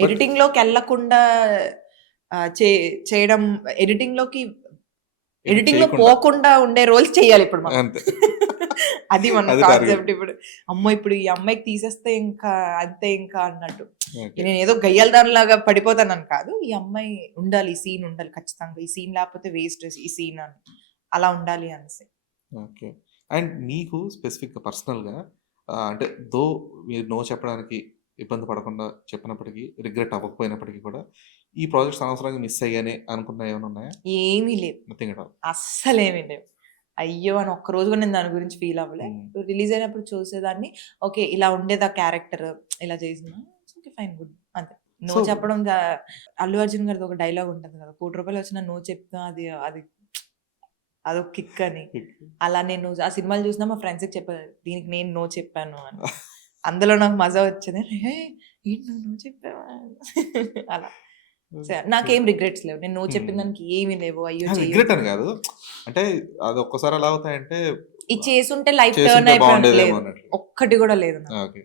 But ఎడిటింగ్‌లోకి ఎళ్ళకుండా చే చేయడం ఎడిటింగ్‌లోకి edit ఎడిటింగ్‌లో చేయకుండా పోకుండా ఉండే రోల్స్ చేయాలిప్పుడు మనం. అంతే. అది మన అది టార్గెట్. కాన్సెప్ట్ ఇప్పుడు. అమ్మో! ఇప్పుడు ఈ అమ్మాయికి తీసేస్తే ఇంకా అంతే ఇంకా అన్నట్టు. ఓకే. నేనేదో గయ్యాళి దానిలాగా పడిపోతానని కాదు. ఈ అమ్మాయి ఉండాలి. ఈ సీన్ ఉండాలి ఖచ్చితంగా. ఈ సీన్ లేకపోతే వేస్ట్ ఈ సీన్ అని. అలా ఉండాలి అనేసి. ఓకే. అండ్ నీకు స్పెసిఫిక్‌గా పర్సనల్‌గా అంటే దో మీరు నో చెప్పడానికి ఇబ్బంది పడకుండా చెప్పినప్పటికీ, రిగ్రెట్ అవ్వకపోయినప్పటికీ కూడా, ఈ ప్రాజెక్ట్స్ అనవసరంగా మిస్ అయ్యానే అనుకున్నయి ఏమైనా ఉన్నాయా? ఏమీ లేవు. Nothing at all. అస్సలేమీ లేవు. అయ్యో! అని ఒక్కరోజు కూడా నేను దాని గురించి ఫీల్ అవ్వలే. హ్మ్. రిలీజ్ అయినప్పుడు చూసేదాన్ని. ఓకే. ఇలా ఉండేదా క్యారెక్టర్ ఇలా చేసినా. ఓకే. Fine good. అంతే. నో సో చెప్పడం అల్లు అర్జున్ గారిది ఒక డైలాగ్ ఉంటది కదా! ₹1,00,00,000 వచ్చినా నో చెప్తా అది అది అదొక కిక్ అని. అలా నేను ఆ సినిమాలు చూసినా మా ఫ్రెండ్స్‌కి చెప్పేదాన్ని. దీనికి నేను నో చెప్పాను అని. అందులో నాకు మజా వచ్చేది. హే! ఏంటి నువ్వు నో చెప్పావా? అలా. ఓకే. నాకేం రిగ్రెట్స్ లేవు. నేను నో చెప్పిన హ్మ్. దానికి ఏమి లేవు. అయ్యో! రిగ్రెట్ చేయొద్దు. అని గాదు. అంటే అది ఒక్కసారి ఎలా అవుతాయంటే ఇది చేసుంటే లైఫ్ టర్న్ చేసుంటే అయిపోయాను. బావుండేదేమో లేదు. అన్నట్లు. ఒక్కటి కూడా లేదు నాకు. ఓకే.